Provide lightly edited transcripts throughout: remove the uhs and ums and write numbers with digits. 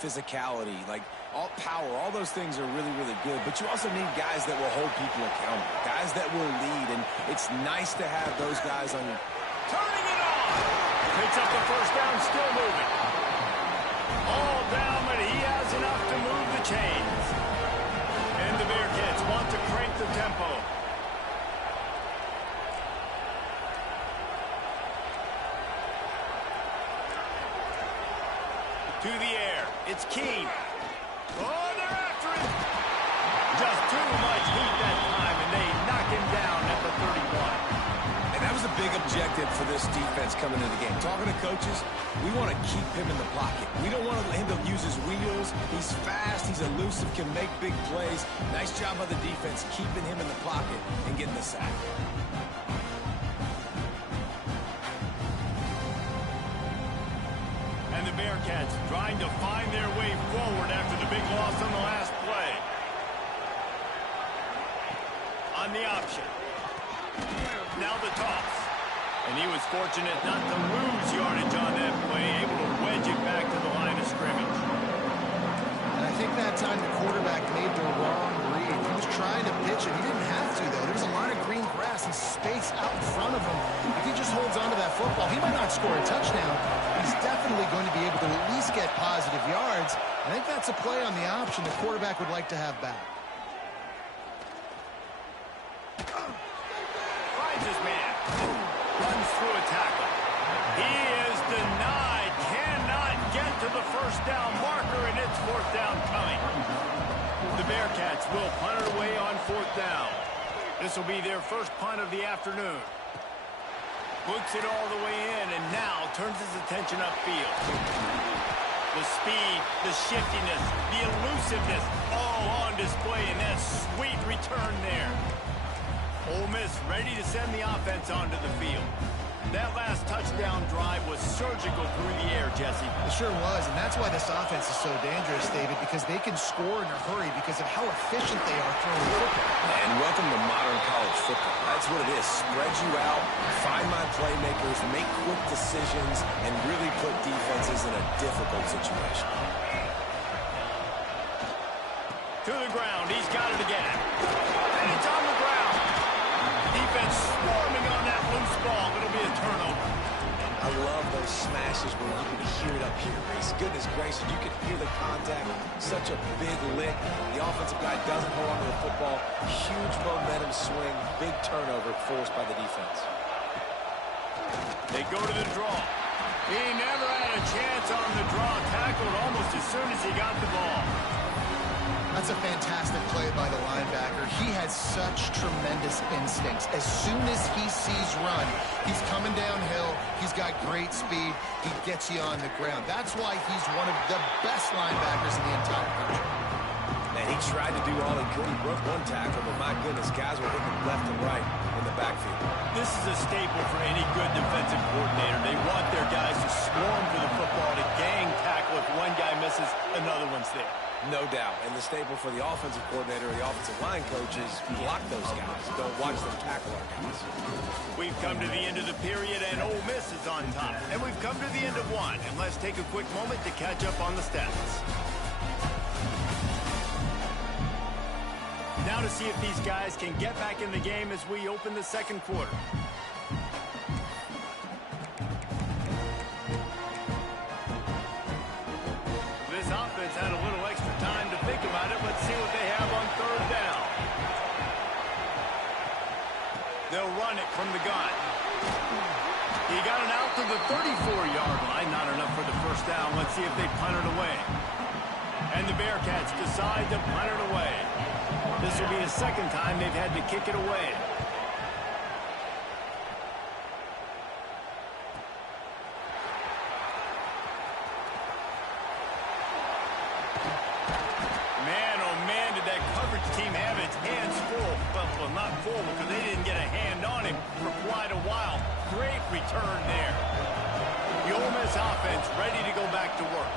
physicality, like all power, all those things are really, really good. But you also need guys that will hold people accountable, guys that will lead, and it's nice to have those guys on your... Turning it on! Picks up the first down, still moving. All down, but he has enough to move the chains. And the Bearcats want to crank the tempo. To the air, it's Keene. Oh, they're after him. Just too much heat that time, and they knock him down at the 31. And that was a big objective for this defense coming into the game. Talking to coaches, we want to keep him in the pocket. We don't want him to use his wheels. He's fast, he's elusive, can make big plays. Nice job by the defense keeping him in the pocket and getting the sack. And the Bearcats trying to find their way forward after the big loss on the last play. On the option. Now the toss. And he was fortunate not to lose yardage on that play, able to wedge it back to the line of scrimmage. And I think that time the quarterback made the wrong read. He was trying to pitch it. He didn't have to, though. There's a lot of green grass and space out in front of him. If he just holds on to that football, he might not score a touchdown. He's definitely going to be able to at least get positive yards. I think that's a play on the option the quarterback would like to have back. Finds his man. Runs through a tackle. He is denied. Cannot get to the first down marker, and it's fourth down coming. The Bearcats will punt it away on fourth down. This will be their first punt of the afternoon. Puts it all the way in, and now turns his attention upfield. The speed, the shiftiness, the elusiveness, all on display in that sweet return there. Ole Miss ready to send the offense onto the field. That last touchdown drive was surgical through the air, Jesse. It sure was, and that's why this offense is so dangerous, David, because they can score in a hurry because of how efficient they are throwing the football. And welcome to modern college football. That's what it is. Spread you out, find my playmakers, make quick decisions, and really put defenses in a difficult situation. To the ground. He's got it again. And it's on the ground. Defense swarming on that loose ball. It'll be a turnover. I love those smashes where you can hear it up here, Reese. Goodness gracious, you can hear the contact. Such a big lick. The offensive guy doesn't hold on to the football. Huge momentum swing. Big turnover forced by the defense. They go to the draw. He never had a chance on the draw. Tackled almost as soon as he got the ball. That's a fantastic play by the linebacker. He has such tremendous instincts. As soon as he sees run, he's coming downhill. He's got great speed. He gets you on the ground. That's why he's one of the best linebackers in the entire country. Man, he tried to do all he could. He broke one tackle, but my goodness, guys were hitting him left and right in the backfield. This is a staple for any good defensive coordinator. They want their guys to swarm for the football, to gang tackle. If one guy misses, another one's there. No doubt. And the staple for the offensive coordinator or the offensive line coaches, block those guys. Don't watch them tackle our guys. We've come to the end of the period, and Ole Miss is on top. And we've come to the end of one. And let's take a quick moment to catch up on the stats. Now to see if these guys can get back in the game as we open the second quarter. This offense had a little extra time to think about it. Let's see what they have on third down. They'll run it from the gun. He got it out to the 34-yard line. Not enough for the first down. Let's see if they punt it away. And the Bearcats decide to punt it away. This will be the second time they've had to kick it away. Man, oh man, did that coverage team have its hands full. Well, not full because they didn't get a hand on him for quite a while. Great return there. The Ole Miss offense ready to go back to work.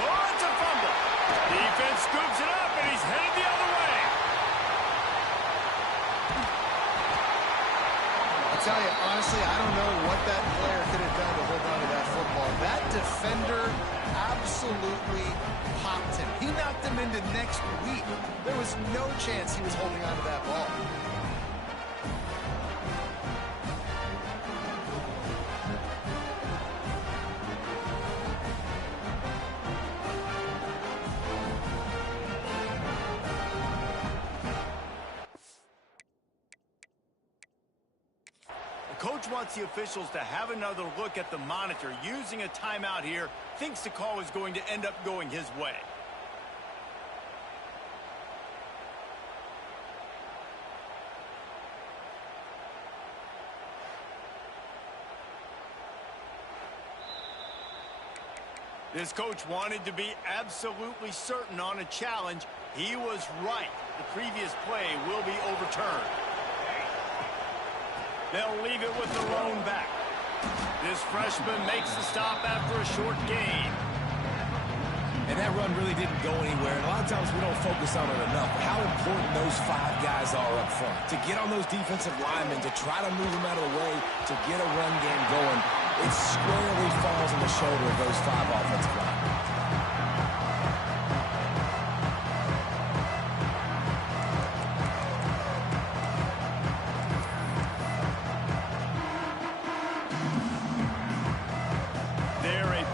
Oh, it's a fumble. Defense scoops it up, and he's headed the other way. I'll tell you, honestly, honestly, I don't know what that player could have done to hold on to that football. That defender absolutely popped him. He knocked him into next week. There was no chance he was holding on to that ball. Coach wants the officials to have another look at the monitor. Using a timeout here, thinks the call is going to end up going his way. This coach wanted to be absolutely certain on a challenge. He was right. The previous play will be overturned. They'll leave it with their own back. This freshman makes the stop after a short gain. And that run really didn't go anywhere. And a lot of times we don't focus on it enough. How important those 5 guys are up front. To get on those defensive linemen, to try to move them out of the way, to get a run game going, it squarely falls on the shoulder of those 5 offensive linemen.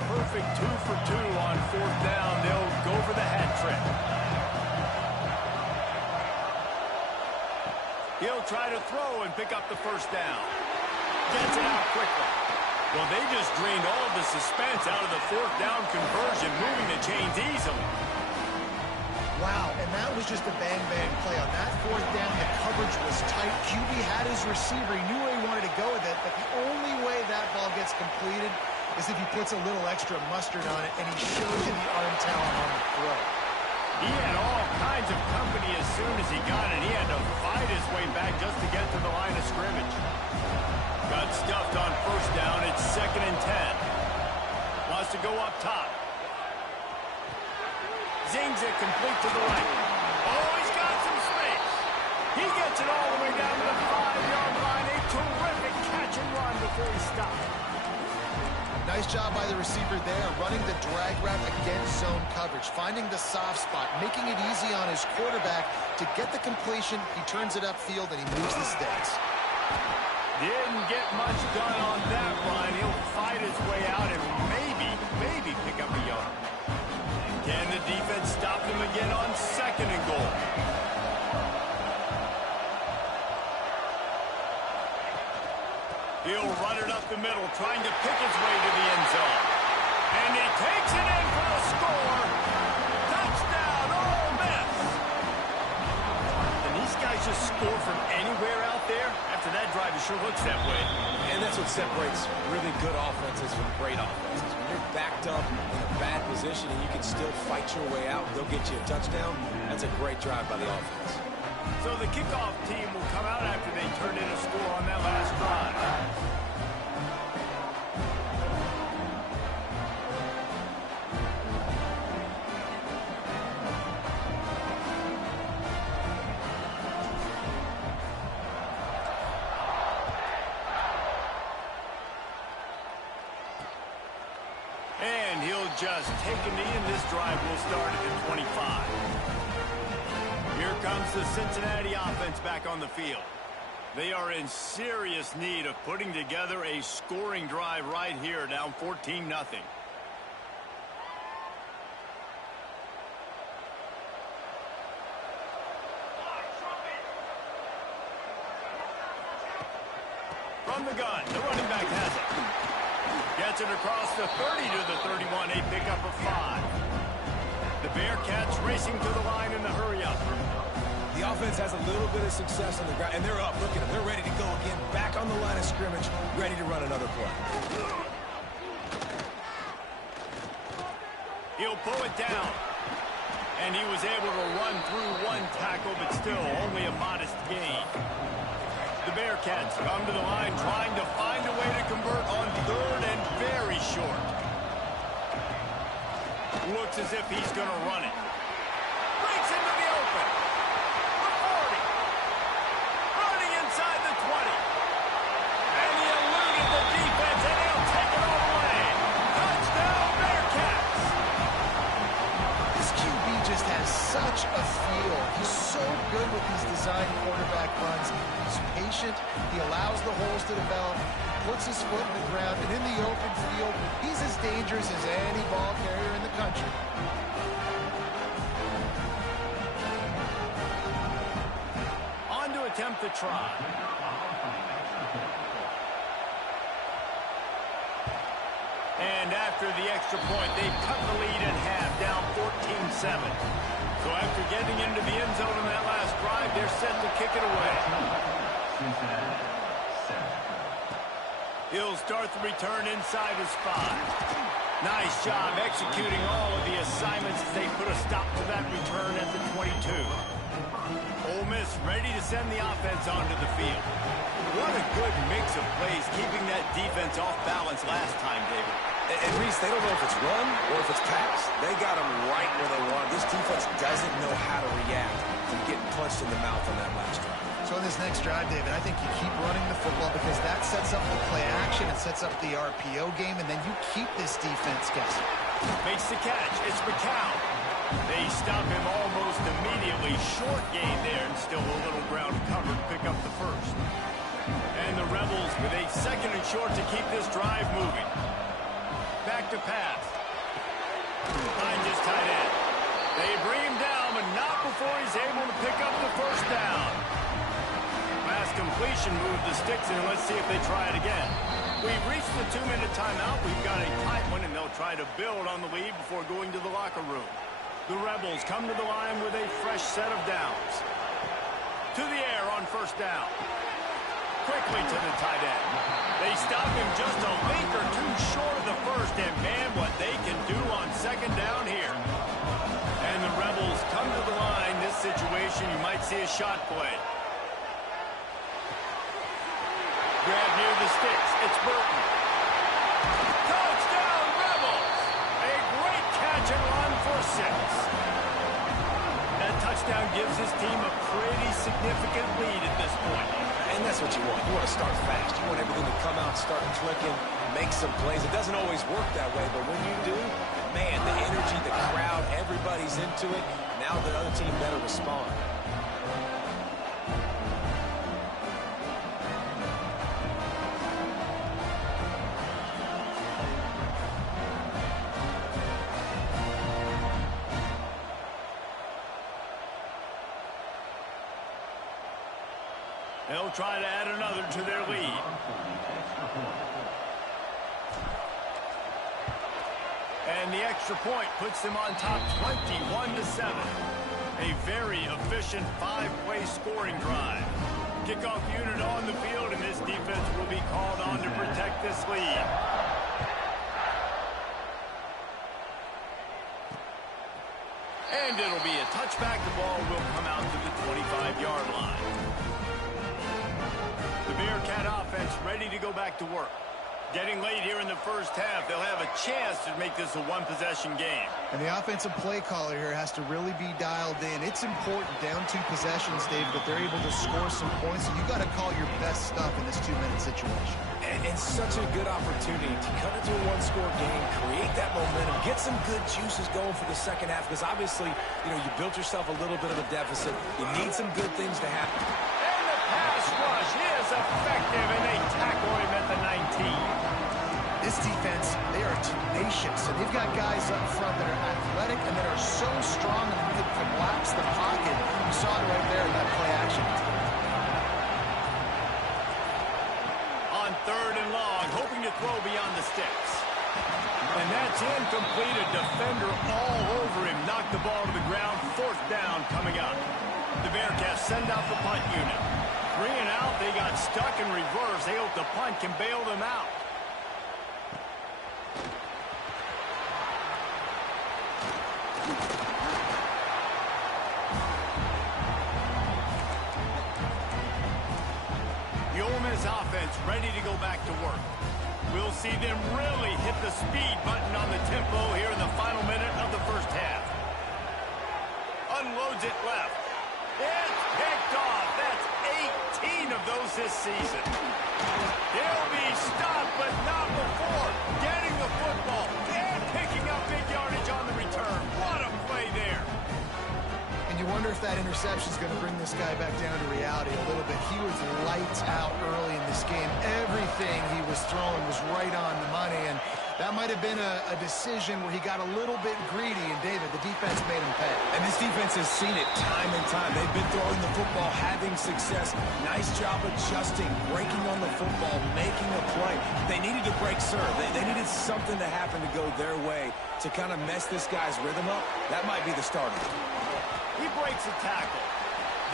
Perfect 2 for 2 on 4th down. They'll go for the hat trick. He'll try to throw and pick up the first down. Gets it out quickly. Well, they just drained all of the suspense out of the 4th down conversion, moving the chains easily. Wow, and that was just a bang-bang play. On that 4th down, the coverage was tight. QB had his receiver. He knew where he wanted to go with it, but the only way that ball gets completed is if he puts a little extra mustard on it, and he shows you the arm talent on the throw. He had all kinds of company as soon as he got it. He had to fight his way back just to get to the line of scrimmage. Got stuffed on 1st down. It's 2nd and 10. Wants to go up top. Zings it complete to the right. Oh, he's got some space. He gets it all the way down to the 5-yard line. A terrific catch and run before he stopped. Nice job by the receiver there, running the drag route against zone coverage, finding the soft spot, making it easy on his quarterback to get the completion. He turns it upfield, and he moves the sticks. Didn't get much done on that run. He'll fight his way out and maybe pick up a yard. Can the defense stop him again on 2nd and goal? He'll run it up the middle, trying to pick his way to the end zone. And he takes it in for the score. Touchdown, Ole Miss. And these guys just score from anywhere out there? After that drive, it sure looks that way. And that's what separates really good offenses from great offenses. When you're backed up in a bad position and you can still fight your way out and they'll get you a touchdown, that's a great drive by the offense. So the kickoff team will come out after they turn in a score on that last drive. And he'll just take a knee, and this drive will start at the 25. Here comes the Cincinnati offense back on the field. They are in serious need of putting together a scoring drive right here, down 14-0. From the gun, the running back has it. Gets it across the 30 to the 31, a pickup of 5. The Bearcats racing to the line in the hurry-up. The offense has a little bit of success on the ground, and they're up. Look at them. They're ready to go again. Back on the line of scrimmage, ready to run another play. He'll pull it down. And he was able to run through 1 tackle, but still only a modest gain. The Bearcats come to the line trying to find a way to convert on 3rd and very short. Looks as if he's going to run it. Breaks into the open. The 40. Running inside the 20. And he just has such a feel. He's so good with these design quarterback runs. He's patient. He allows the holes to develop. He puts his foot in the ground. And in the open field, he's as dangerous as any ball carrier in the country. On to attempt the try. And after the extra point, they've cut the lead in half, down 14-7. So after getting into the end zone on that last drive, they're set to kick it away. He'll start the return inside his 5. Nice job executing all of the assignments as they put a stop to that return at the 22. Ole Miss ready to send the offense onto the field. What a good mix of plays, keeping that defense off balance last time, David. And Reese, they don't know if it's run or if it's pass. They got them right where they want. This defense doesn't know how to react to getting punched in the mouth on that last drive. So in this next drive, David, I think you keep running the football because that sets up the play action. It sets up the RPO game, and then you keep this defense guessing. Makes the catch. It's McCown. They stop him almost immediately. Short gain there, and still a little ground covered to pick up the first. And the Rebels with a 2nd and short to keep this drive moving. Back to pass. Behind his tight end. They bring him down, but not before he's able to pick up the first down. Last completion moved the sticks in. Let's see if they try it again. We've reached the 2-minute timeout. We've got a tight one, and they'll try to build on the lead before going to the locker room. The Rebels come to the line with a fresh set of downs. To the air on first down. Quickly to the tight end. They stop him just a link or two short of the first, and man, what they can do on 2nd down here. And the Rebels come to the line. This situation, you might see a shot play. Grab near the sticks. It's Burton. Touchdown, Rebels! A great catch and run for 6. That touchdown gives his team a pretty significant lead at this point. And that's what you want. You want to start fast. You want everything to come out, start clicking, make some plays. It doesn't always work that way, but when you do, man, the energy, the crowd, everybody's into it. Now the other team better respond. They'll try to add another to their lead. And the extra point puts them on top 21-7. A very efficient 5-play scoring drive. Kickoff unit on the field, and this defense will be called on to protect this lead. And it'll be a touchback. The ball will come out to the 25-yard line. The Bearcat offense ready to go back to work. Getting late here in the first half, they'll have a chance to make this a one-possession game. And the offensive play caller here has to really be dialed in. It's important down 2 possessions, Dave, that they're able to score some points. And you got to call your best stuff in this 2-minute situation. And such a good opportunity to cut it to a 1-score game, create that momentum, get some good juices going for the second half. Because obviously, you know, you built yourself a little bit of a deficit. You need some good things to happen. And the pass rush is effective, and they tackle him at the 19. This defense, they are tenacious, and they've got guys up front that are athletic and that are so strong and can collapse the pocket. You saw it right there in that play action. On 3rd and long, hoping to throw beyond the sticks. And that's incomplete. A defender all over him. Knocked the ball to the ground. 4th down coming up. The Bearcats send out the punt unit. 3 and out. They got stuck in reverse. They hope the punt can bail them out. The Ole Miss offense ready to go back to work. We'll see them really hit the speed button on the tempo here in the final minute of the first half. Unloads it left. It's picked off. That's 18 of those this season. He'll be stopped, but not before getting the football and picking up big yardage on the return. What a play there. wonder if that interception is going to bring this guy back down to reality a little bit. He was lights out early in this game. Everything he was throwing was right on the money, and that might have been a decision where he got a little bit greedy, and David, the defense made him pay. And this defense has seen it time and time. They've been throwing the football, having success. Nice job adjusting, breaking on the football, making a play. They needed to break serve. They needed something to happen to go their way to kind of mess this guy's rhythm up. That might be the start of it. He breaks a tackle.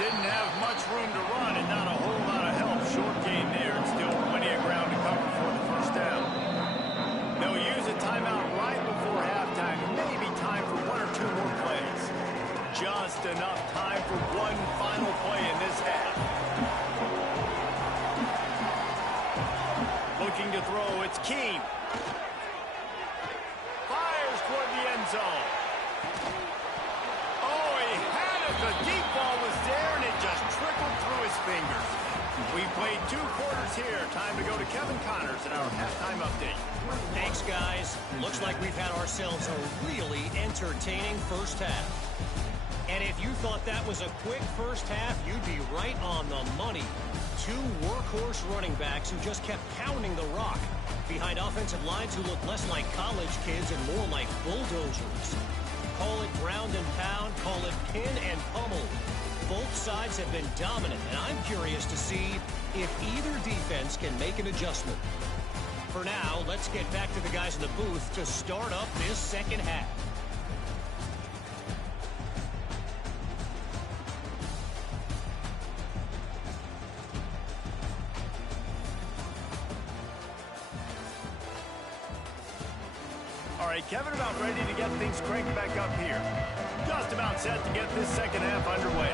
Didn't have much room to run and not a whole lot of help. Short gain there and still plenty of ground to cover for the first down. They'll use a timeout right before halftime. Maybe time for one or two more plays. Just enough time for one final play in this half. Looking to throw, it's Keene. Fires toward the end zone. Oh, he had it. The deep ball was there, and it just trickled through his fingers. We played 2 quarters here. Time to go to Kevin Connors in our halftime update. Thanks, guys. Looks like we've had ourselves a really entertaining first half. And if you thought that was a quick first half, you'd be right on the money. 2 workhorse running backs who just kept pounding the rock behind offensive lines who look less like college kids and more like bulldozers. Call it ground and pound, call it pin and pummel. Both sides have been dominant, and I'm curious to see if either defense can make an adjustment. For now, let's get back to the guys in the booth to start up this second half. All right, Kevin, about ready to get things cranked back up here. Just about set to get this second half underway.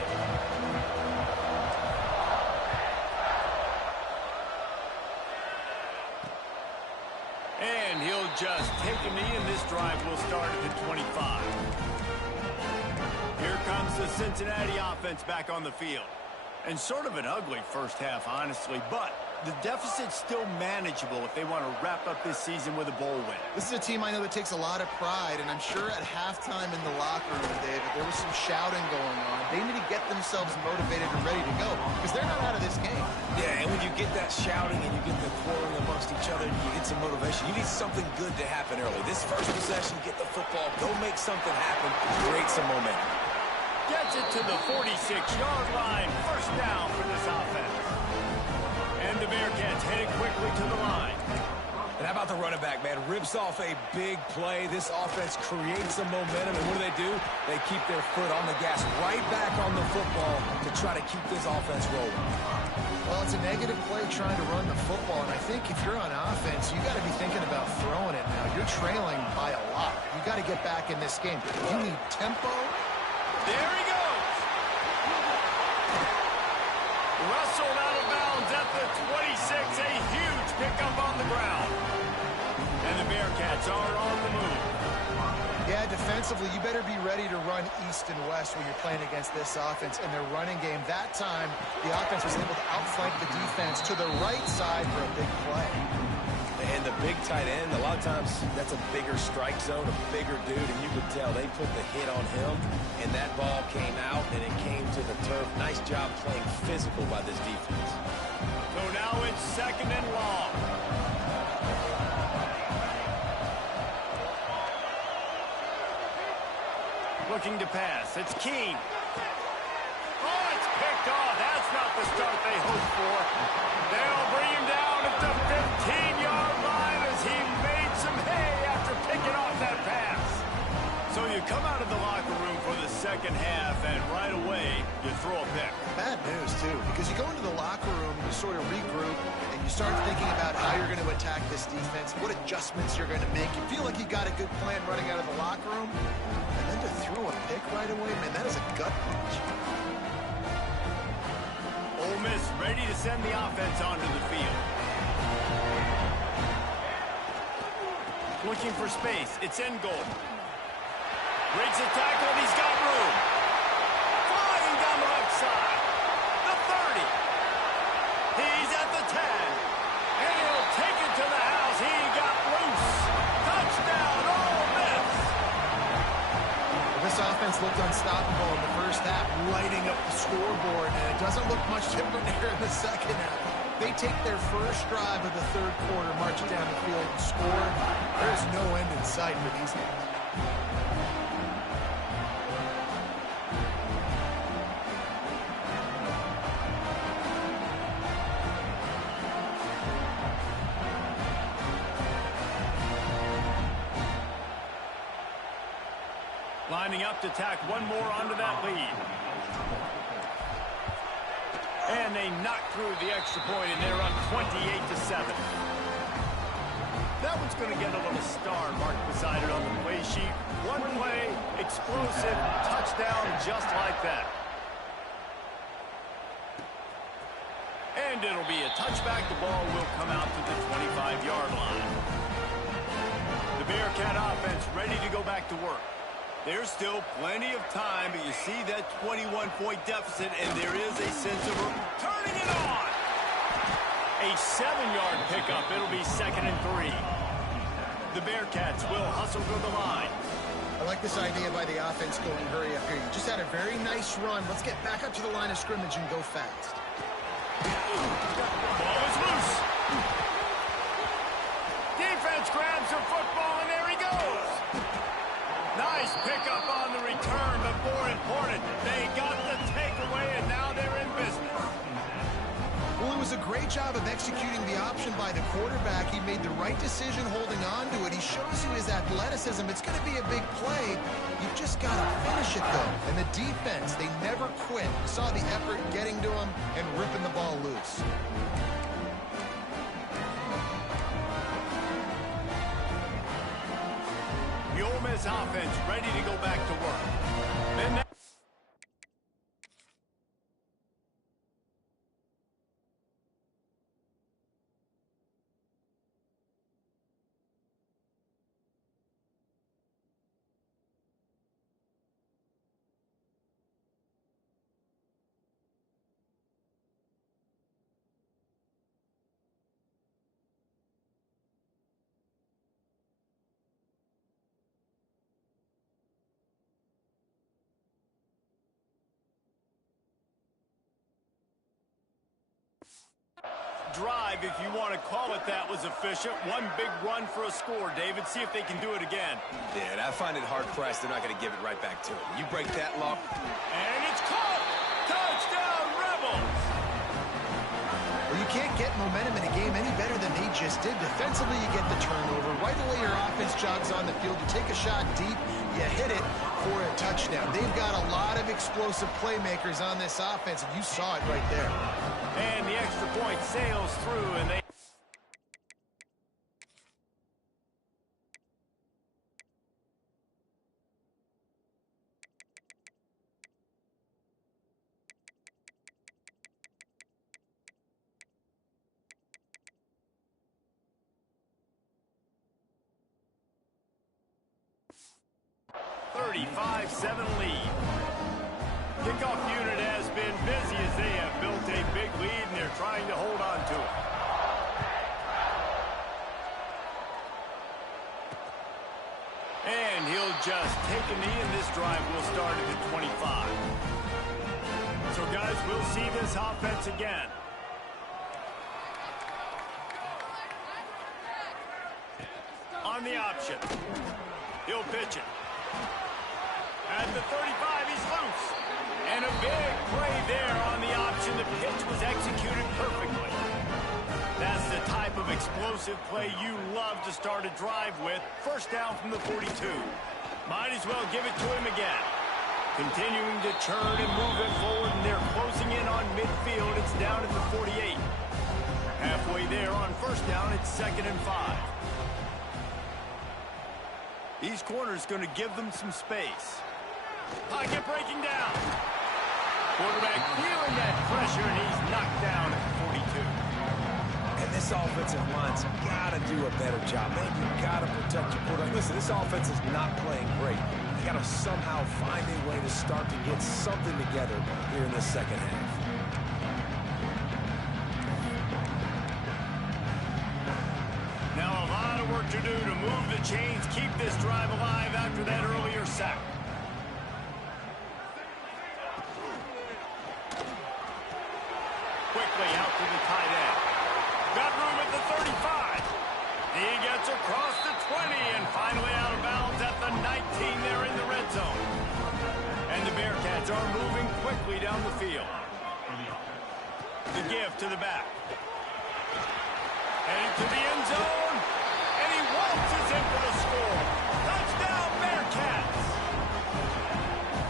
And he'll just take a knee, and this drive will start at the 25. Here comes the Cincinnati offense back on the field. And sort of an ugly first half, honestly, but the deficit's still manageable if they want to wrap up this season with a bowl win. This is a team I know that takes a lot of pride, and I'm sure at halftime in the locker room, David, there was some shouting going on. They need to get themselves motivated and ready to go because they're not out of this game. Yeah, and when you get that shouting and you get the quarreling amongst each other, you get some motivation. You need something good to happen early. This first possession, get the football, go make something happen, create some momentum. Gets it to the 46-yard line. First down for this offense. And the Bearcats headed quickly to the line. And how about the running back, man? Rips off a big play. This offense creates some momentum. And what do? They keep their foot on the gas, right back on the football to try to keep this offense rolling. Well, it's a negative play trying to run the football, and I think if you're on offense, you got to be thinking about throwing it now. You're trailing by a lot. You got to get back in this game. You need tempo. There he goes. Wrestled out of bounds at the 26. A huge pickup on the ground. And the Bearcats are on the move. Yeah, defensively, you better be ready to run east and west when you're playing against this offense and their running game. That time, the offense was able to outflank the defense to the right side for a big play. And the big tight end, a lot of times that's a bigger strike zone, a bigger dude, and you could tell they put the hit on him, and that ball came out, and it came to the turf. Nice job playing physical by this defense. So now it's second and long. Looking to pass. It's Keene. Oh, it's picked off. That's not the start they hoped for. They'll bring him down at the 15-yard line as he made some hay after picking off that pass. So you come out of the locker room for the second half, and right away, you throw a pick. Bad news, too, because you go into the locker room and you sort of regroup, and you start thinking about how you're going to attack this defense, what adjustments you're going to make. You feel like you got a good plan running out of the locker room, and then to throw a pick right away, man, that is a gut punch. Ole Miss ready to send the offense onto the field. Looking for space. It's in goal. Breaks a tackle, and he's got room. Flying down the left side. The 30. He's at the 10. And he'll take it to the house. He got loose. Touchdown, Ole Miss. This offense looked unstoppable in the first half, lighting up the scoreboard, and it doesn't look much different here in the second half. They take their first drive of the third quarter, march down the field, and score. There's no end in sight for these guys. Lining up to tack one more onto that lead. And they knock through the extra point, and they're up 28-7. That one's going to get a little star marked beside it on the play sheet. One play, explosive, touchdown just like that. And it'll be a touchback. The ball will come out to the 25-yard line. The Bearcat offense ready to go back to work. There's still plenty of time, but you see that 21-point deficit, and there is a sense of turning it on. A 7-yard pickup. It'll be 2nd and 3. The Bearcats will hustle through the line. I like this idea by the offense going hurry up here. You just had a very nice run. Let's get back up to the line of scrimmage and go fast. Ball is loose. Defense grabs the football, and there he goes. Nice pickup on the return, but more important, they got the takeaway, and now they're in business. Well, it was a great job of executing the option by the quarterback. He made the right decision holding on to it. He shows you his athleticism. It's going to be a big play. You've just got to finish it, though. And the defense, they never quit. You saw the effort getting to him and ripping the ball loose. The Ole Miss offense ready to go back to work. Then drive, if you want to call it that, was efficient. One big run for a score, David. See if they can do it again. Yeah, and I find it hard-pressed they're not going to give it right back to him. You break that lock. And it's caught! Touchdown, Rebels! Well, you can't get momentum in a game any better than they just did. Defensively, you get the turnover. Right away, your offense jogs on the field. You take a shot deep, you hit it for a touchdown. They've got a lot of explosive playmakers on this offense, and you saw it right there. And the extra point sails through, and they... lead. Kickoff unit has been busy as they have built a big lead, and they're trying to hold on to it. And he'll just take a knee, and this drive will start at the 25. So, guys, we'll see this offense again. On the option. He'll pitch it. At the 35, he's loose. And a big play there on the option. The pitch was executed perfectly. That's the type of explosive play you love to start a drive with. First down from the 42. Might as well give it to him again. Continuing to churn and move it forward, and they're closing in on midfield. It's down at the 48. Halfway there on first down, it's 2nd and 5. These corners going to give them some space. Pocket breaking down. Quarterback feeling that pressure, and he's knocked down at the 42. And this offensive line's got to do a better job. Man, you got to protect your quarterback. Listen, this offense is not playing great. You got to somehow find a way to start to get something together here in the second half. Now a lot of work to do to move the chains, keep this drive alive after that earlier sack. They're in the red zone. And the Bearcats are moving quickly down the field. The give to the back. Heading to the end zone. And he waltzes in for the score. Touchdown, Bearcats!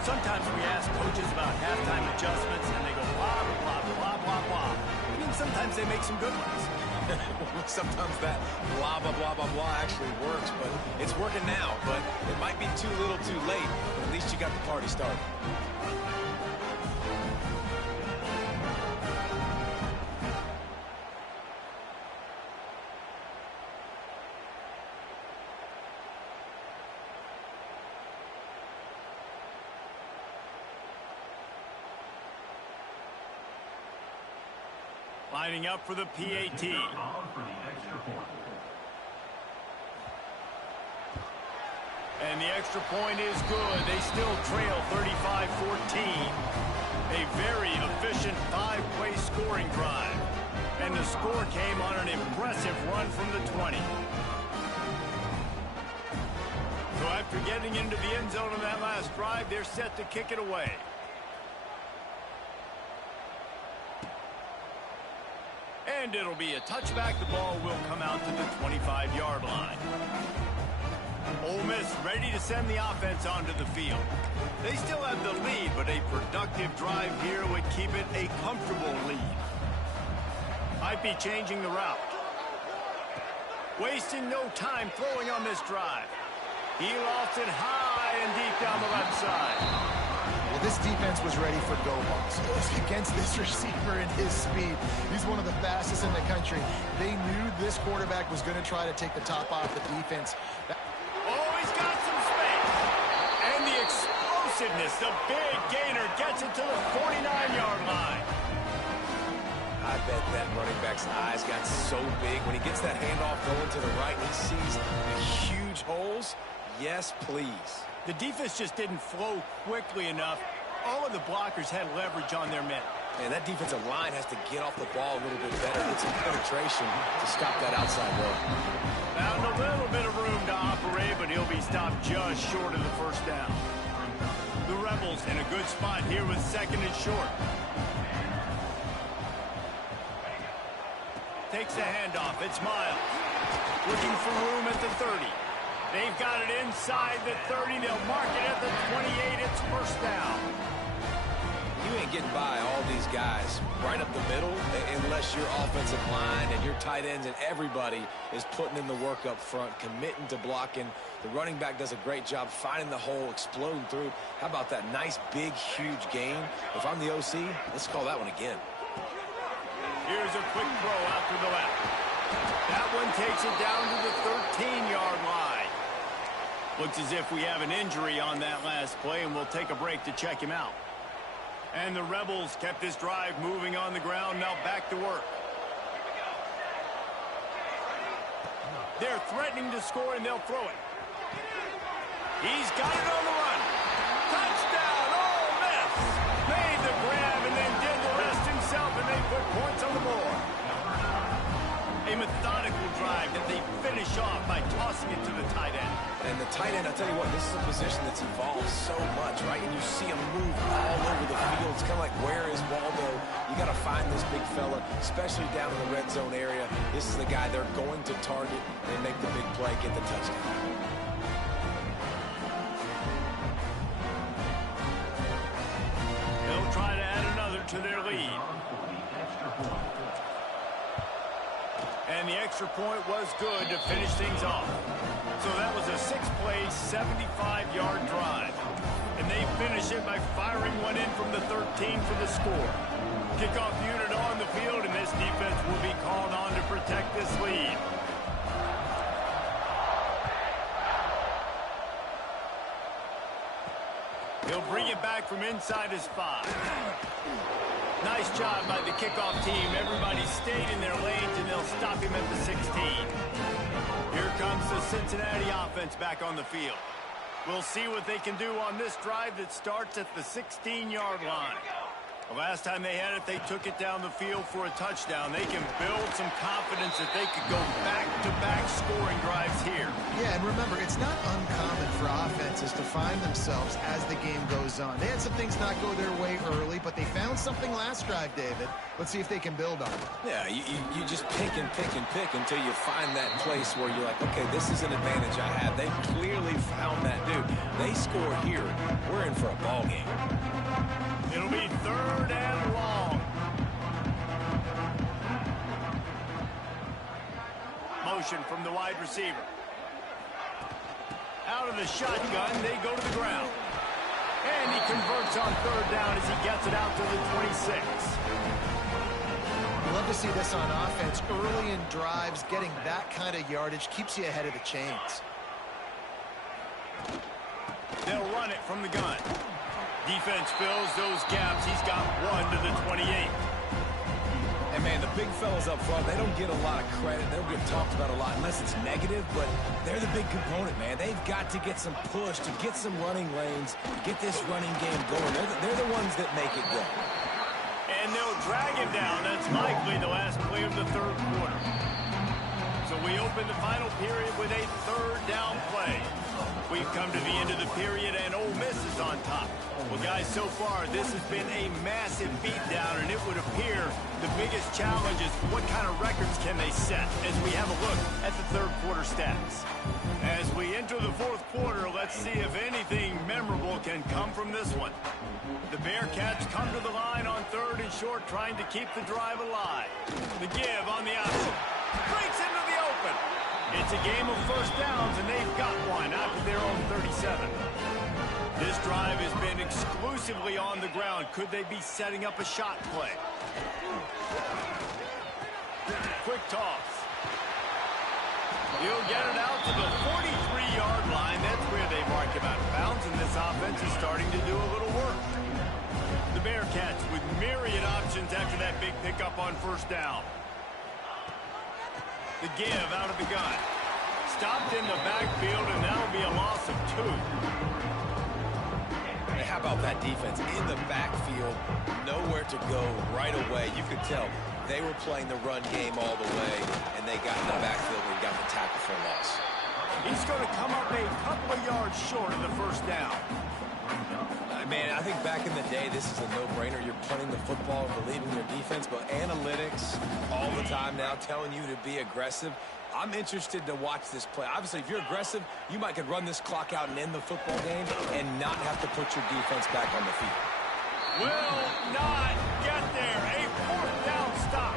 Sometimes we ask coaches about halftime adjustments, and they go blah, blah, blah, blah, blah. I mean, sometimes they make some good ones. Sometimes that blah, blah, blah, blah, blah actually works, but it's working now. But it might be too little too late, but at least you got the party started. Lining up for the PAT. And the extra point is good. They still trail 35-14. A very efficient 5-play scoring drive. And the score came on an impressive run from the 20. So after getting into the end zone on that last drive, they're set to kick it away. And it'll be a touchback. The ball will come out to the 25-yard line. Ole Miss ready to send the offense onto the field. They still have the lead, but a productive drive here would keep it a comfortable lead. Might be changing the route. Wasting no time throwing on this drive. He lost it high and deep down the left side. Well, this defense was ready for go balls. Against this receiver and his speed. He's one of the fastest in the country. They knew this quarterback was going to try to take the top off the defense. Oh, he's got some space. And the explosiveness, the big gainer gets it to the 49-yard line. I bet that running back's eyes got so big when he gets that handoff going to the right and he sees the huge holes. Yes, please. The defense just didn't flow quickly enough. All of the blockers had leverage on their men. And that defensive line has to get off the ball a little bit better. Get some penetration to stop that outside run. Found a little bit of room to operate, but he'll be stopped just short of the first down. The Rebels in a good spot here with second and short. Takes the handoff. It's Miles. Looking for room at the 30. They've got it inside the 30. They'll mark it at the 28. It's first down. You ain't getting by all these guys right up the middle unless your offensive line and your tight ends and everybody is putting in the work up front, committing to blocking. The running back does a great job finding the hole, exploding through. How about that nice, big, huge gain? If I'm the OC, let's call that one again. Here's a quick throw out to the left. That one takes it down to the 13-yard line. Looks as if we have an injury on that last play, and we'll take a break to check him out. And the Rebels kept this drive moving on the ground. Now back to work. They're threatening to score, and they'll throw it. He's got it on the run. Touchdown, Ole Miss! Made the grab and then did the rest himself, and they put points on the board. A methodical drive that they finish off by tossing it to the tight end. And the tight end, I'll tell you what, this is a position that's evolved so much, right? And you see him move all over the field. It's kind of like, where is Waldo? You got to find this big fella, especially down in the red zone area. This is the guy they're going to target and make the big play, get the touchdown. They'll try to add another to their lead. And the extra point was good to finish things off. So that was a 6-play, 75-yard drive. And they finish it by firing one in from the 13 for the score. Kickoff unit on the field, and this defense will be called on to protect this lead. He'll bring it back from inside his 5. Nice job by the kickoff team. Everybody stayed in their lanes, and they'll stop him at the 16. Here comes the Cincinnati offense back on the field. We'll see what they can do on this drive that starts at the 16-yard line. The last time they had it, they took it down the field for a touchdown. They can build some confidence that they could go back-to-back scoring drives here. Yeah, and remember, it's not uncommon for offenses to find themselves as the game goes on. They had some things not go their way early, but they found something last drive, David. Let's see if they can build on it. Yeah, you just pick and pick and pick until you find that place where you're like, okay, this is an advantage I have. They clearly found that, dude. They score here. We're in for a ball game. It'll be 3rd and long. Motion from the wide receiver. Out of the shotgun, they go to the ground. And he converts on 3rd down as he gets it out to the 26. I love to see this on offense. Early in drives, getting that kind of yardage keeps you ahead of the chains. They'll run it from the gun. Defense fills those gaps. He's got 1 to the 28. And, man, the big fellas up front, they don't get a lot of credit. They don't get talked about a lot unless it's negative, but they're the big component, man. They've got to get some push, to get some running lanes, to get this running game going. They're the ones that make it go. And they'll drag him down. That's likely the last play of the 3rd quarter. So we open the final period with a 3rd down play. We've come to the end of the period, and Ole Miss is on top. Well, guys, so far, this has been a massive beatdown, and it would appear the biggest challenge is what kind of records can they set as we have a look at the 3rd quarter stats. As we enter the 4th quarter, let's see if anything memorable can come from this one. The Bearcats come to the line on 3rd and short, trying to keep the drive alive. The give on the option. Breaks into the open. It's a game of 1st downs, and they've got one out to their own 37. This drive has been exclusively on the ground. Could they be setting up a shot play? Quick toss. He'll get it out to the 43-yard line. That's where they mark him out of bounds, and this offense is starting to do a little work. The Bearcats with myriad options after that big pickup on 1st down. The give out of the gun. Stopped in the backfield, and that'll be a loss of 2. And how about that defense in the backfield? Nowhere to go right away. You could tell they were playing the run game all the way, and they got in the backfield and got the tackle for a loss. He's going to come up a couple of yards short of the 1st down. Man, I think back in the day, this is a no-brainer. You're playing the football and believing in your defense, but analytics all the time now telling you to be aggressive. I'm interested to watch this play. Obviously, if you're aggressive, you might could run this clock out and end the football game and not have to put your defense back on the field. Will not get there. A 4th down stop.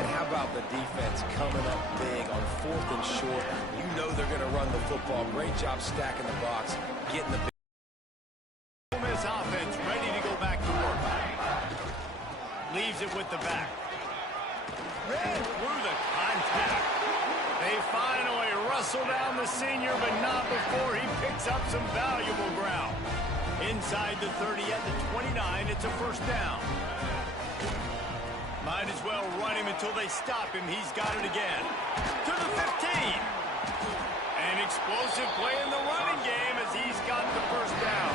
And how about the defense coming up big on 4th and short? You know they're going to run the football. Great job stacking the box, getting the Ole Miss offense ready to go back to work. Leaves it with the back. Ran through the contact. They finally wrestle down the senior, but not before he picks up some valuable ground. Inside the 30 at the 29, it's a 1st down. Might as well run him until they stop him. He's got it again. To the 15. An explosive play in the running game as he's got the 1st down.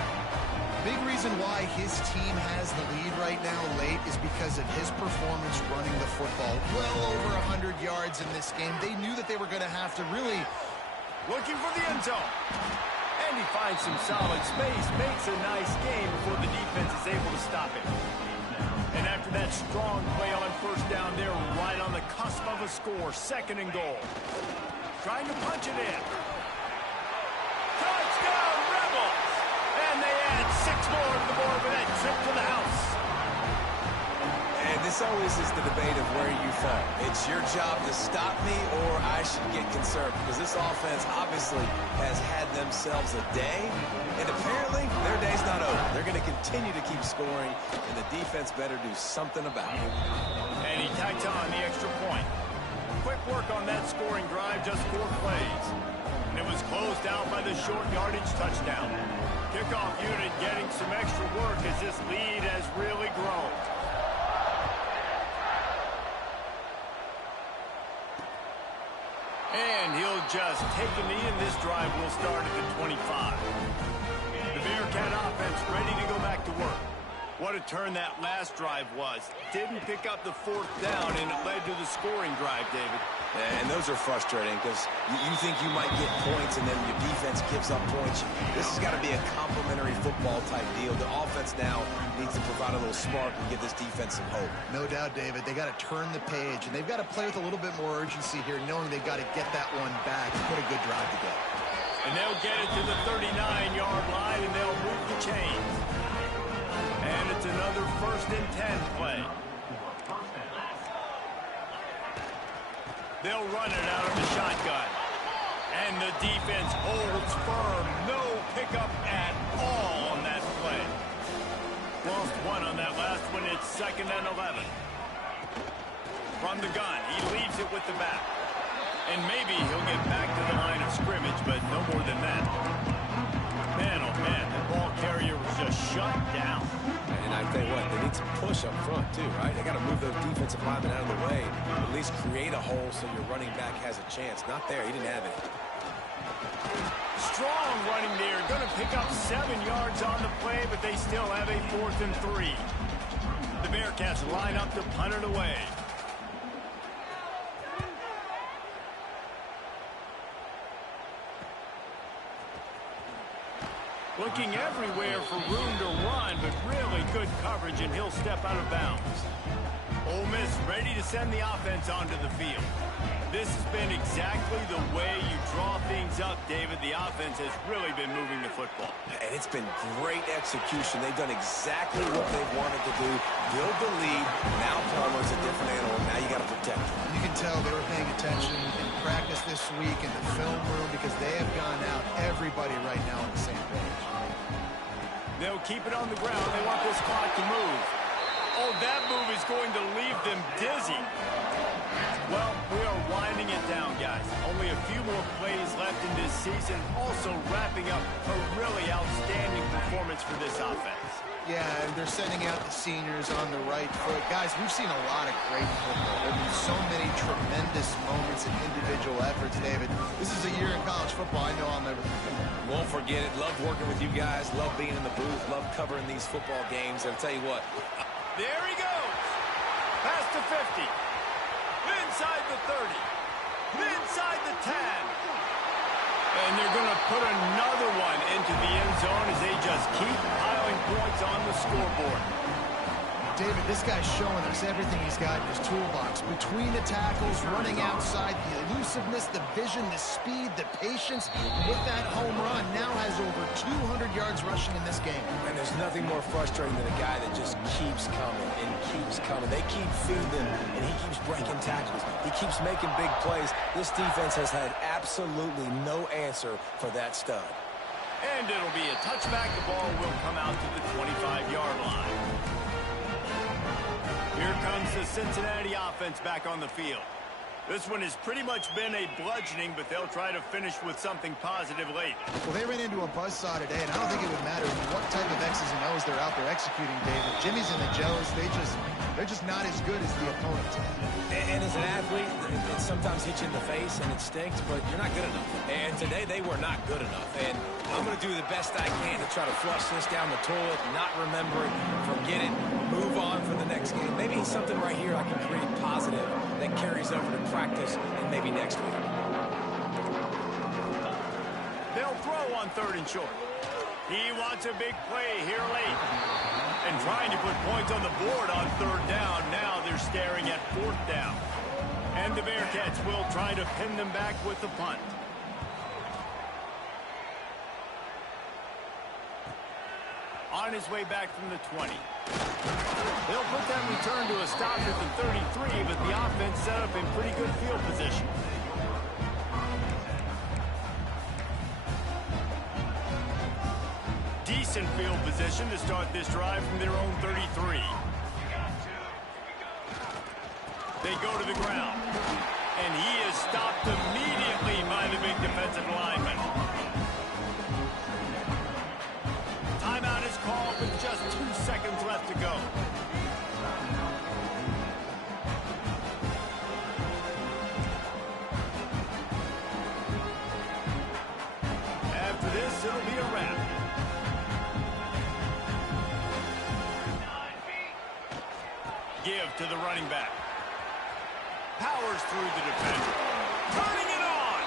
Big reason why his team has the lead right now late is because of his performance running the football. Well over 100 yards in this game. They knew that they were going to have to really... Looking for the end zone. And he finds some solid space. Makes a nice game before the defense is able to stop it. And after that strong play on 1st down, they're right on the cusp of a score. 2nd and goal. Trying to punch it in. Touchdown, Rebels! And they add 6 more to the board with that trip to the house. And this always is the debate of where you fall. It's your job to stop me or I should get concerned because this offense obviously has had themselves a day, and apparently their day's not over. They're going to continue to keep scoring, and the defense better do something about it. And he tacks on the extra point. Quick work on that scoring drive, just 4 plays. And it was closed out by the short yardage touchdown. Kickoff unit getting some extra work as this lead has really grown. And he'll just take a knee, and this drive will start at the 25. The Bearcat offense ready to go back to work. What a turn that last drive was. Didn't pick up the 4th down, and it led to the scoring drive, David. And those are frustrating because you think you might get points and then your defense gives up points. This has got to be a complementary football type deal. The offense now needs to provide a little spark and give this defense some hope. No doubt, David. They got to turn the page, and they've got to play with a little bit more urgency here, knowing they've got to get that one back and put a good drive together. And they'll get it to the 39-yard line, and they'll move the chains. And it's another 1st and 10 play. They'll run it out of the shotgun. And the defense holds firm. No pickup at all on that play. Lost 1 on that last one. It's 2nd and 11. From the gun, he leaves it with the back. And maybe he'll get back to the line of scrimmage, but no more than that. Man, oh man, the ball carrier was just shut down. And I tell you what, they need some push up front too, right? They got to move those defensive linemen out of the way, at least create a hole so your running back has a chance. Not there, he didn't have it. Strong running there, going to pick up 7 yards on the play, but they still have a 4th and 3. The Bearcats line up to punt it away. Looking everywhere for room to run, but really good coverage, and he'll step out of bounds. Ole Miss ready to send the offense onto the field. This has been exactly the way you draw things up, David. The offense has really been moving the football. And it's been great execution. They've done exactly what they've wanted to do. Build the lead. Now Palmer's a different animal. Now you got to protect him. You can tell they were paying attention in practice this week in the film room because they have gone out, everybody right now on the same page. They'll keep it on the ground. They want this clock to move. Oh, that move is going to leave them dizzy. Well, we are winding it down, guys. Only a few more plays left in this season. Also wrapping up a really outstanding performance for this offense. Yeah, and they're sending out the seniors on the right foot. Guys, we've seen a lot of great football. There have been so many tremendous moments and individual efforts, David. This is a year in college football I know I'll never forget. Won't forget it. Love working with you guys. Love being in the booth. Love covering these football games. And I'll tell you what. There he goes. Past the 50. Inside the 30. Inside the 10. And they're going to put another one into the end zone as they just keep piling points on the scoreboard. David, this guy's showing us everything he's got in his toolbox. Between the tackles, running outside, the elusiveness, the vision, the speed, the patience. With that home run, now has over 200 yards rushing in this game. And there's nothing more frustrating than a guy that just keeps coming and keeps coming. They keep feeding him, and he keeps breaking tackles. He keeps making big plays. This defense has had absolutely no answer for that stud. And it'll be a touchback. The ball will come out to the 25-yard line. Here comes the Cincinnati offense back on the field. This one has pretty much been a bludgeoning, but they'll try to finish with something positive late. Well, they ran into a buzzsaw today, and I don't think it would matter what type of X's and O's they're out there executing, David. Jimmy's and the Joes, they're just not as good as the opponent today. And as an athlete, it sometimes hits you in the face, and it stinks, but you're not good enough. And today, they were not good enough. And I'm going to do the best I can to try to flush this down the toilet, not remember it, forget it, move on for the next game. Maybe something right here I can create positive that carries over to practice and maybe next week. They'll throw on 3rd and short. He wants a big play here late. And trying to put points on the board on 3rd down. Now they're staring at 4th down. And the Bearcats will try to pin them back with the punt. On his way back from the 20. They'll put that return to a stop at the 33, but the offense set up in pretty good field position. Decent field position to start this drive from their own 33. They go to the ground. And he is stopped immediately by the big defensive lineman. Timeout is called with just 2 seconds left to go. After this, it'll be a wrap. give to the running back. Powers through the defender. Turning it on.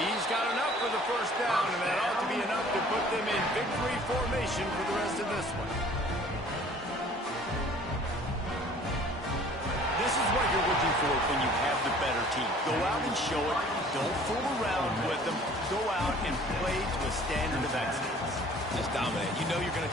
He's got enough for the first down, and that ought to be enough to put them in victory formation for the rest of this one. This is what you're looking for when you have the better team. Go out and show it. Don't fool around with them. Go out and play to a standard of excellence. Just dominate. You know you're going to